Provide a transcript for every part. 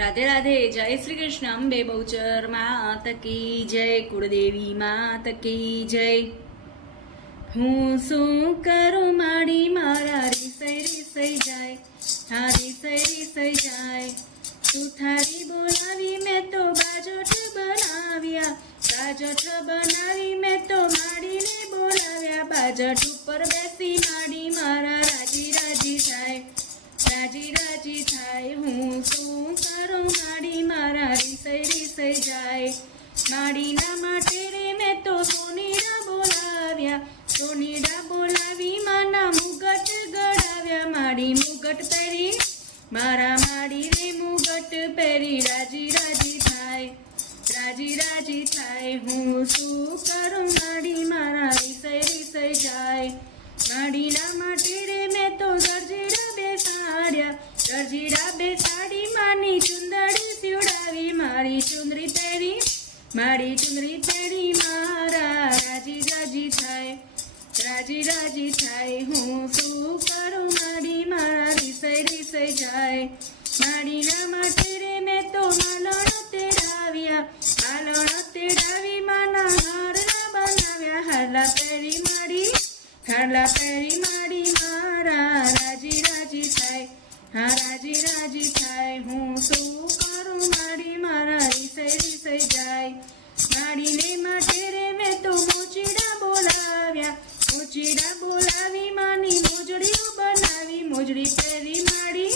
राधे राधे। जय श्री कृष्ण। अंबे बहुचर मात की जय। कुलदेवी मात की जय। हूँ शू करूं माड़ी मारा रिसई जाए। हाँ रिसई जाए। तू थारी बोलावी मैं तो बाजोट बनाव्या। बाजोट बनावी मैं तो माड़ी ने बोलाव्या। बाजट ऊपर बेसी माड़ी मारा राजी राजी थाय। राजी राजी थाय। हूँ शू करूं माड़ी मारा रिसई जाए। माड़ीना माटे रे मैं तो सोनीड़ा बोलाव्या। सोनीड़ा बोलावी माना मुगट गड़ाव्या। माड़ी मुगट पहरी मारा माड़ी रे मुगट पहरी। राजी राजी थाय। राजी राजी थाय। हूँ शू करूं माड़ी मारा रिसई जाए। माड़ीना माटे रे मैं तो दर्जीड़ा बेसाड्या। दर्जीड़ा बेसाड़ी मानी चुंदड़ी सीवડાવી। मारी चुंदरी पहरी मारी चुंदरी पहरी मारा राजी राजी थाय। राजी राजी थाय। हूँ शू करूं माड़ी मारा रिसई जाए। माड़ीना माटे रे मैं तो मालण तेड़ाव्या। मालण तेड़ावी माना हारला बनाव्या। हारला पहरी माड़ी हारला पहरी माड़ी मारा राजी राजी थाय। हाँ राजी राजी थाय। हूँ शू करूं माड़ी मारा रिसई जाए। माड़ी ने माटे रे मैं तो मोचीड़ा बोलाव्या। मोचीड़ा बोलावी मानी मोजड़ीओ बनावी। मोजड़ी पहरी माड़ी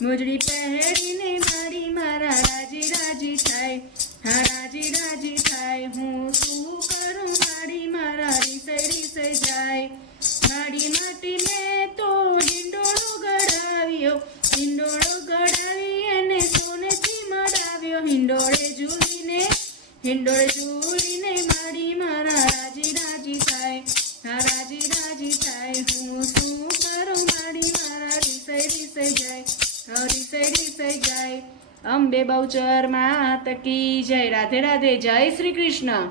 मोजड़ी पहरी ने माड़ी मारा राजी राजी थाय। हाँ राजी राजी थाय। हूँ शू करूं माड़ी मारा रिसई जाए। माड़ी माटी ने तो हिंडोळो गड़ाव्यो। हिंडोळो गड़ावी एने सोनेथी मड़ाव्यो। हिंडोळे झूलीने माड़ी मारा राजी राजी थाय। हाँ राजी राजी थाय। हूँ शू करूं माड़ी मारा रिसई जाए। हाँ रिसई जाए। अंबे बहुचर मात की जय। राधे राधे। जय श्री कृष्ण।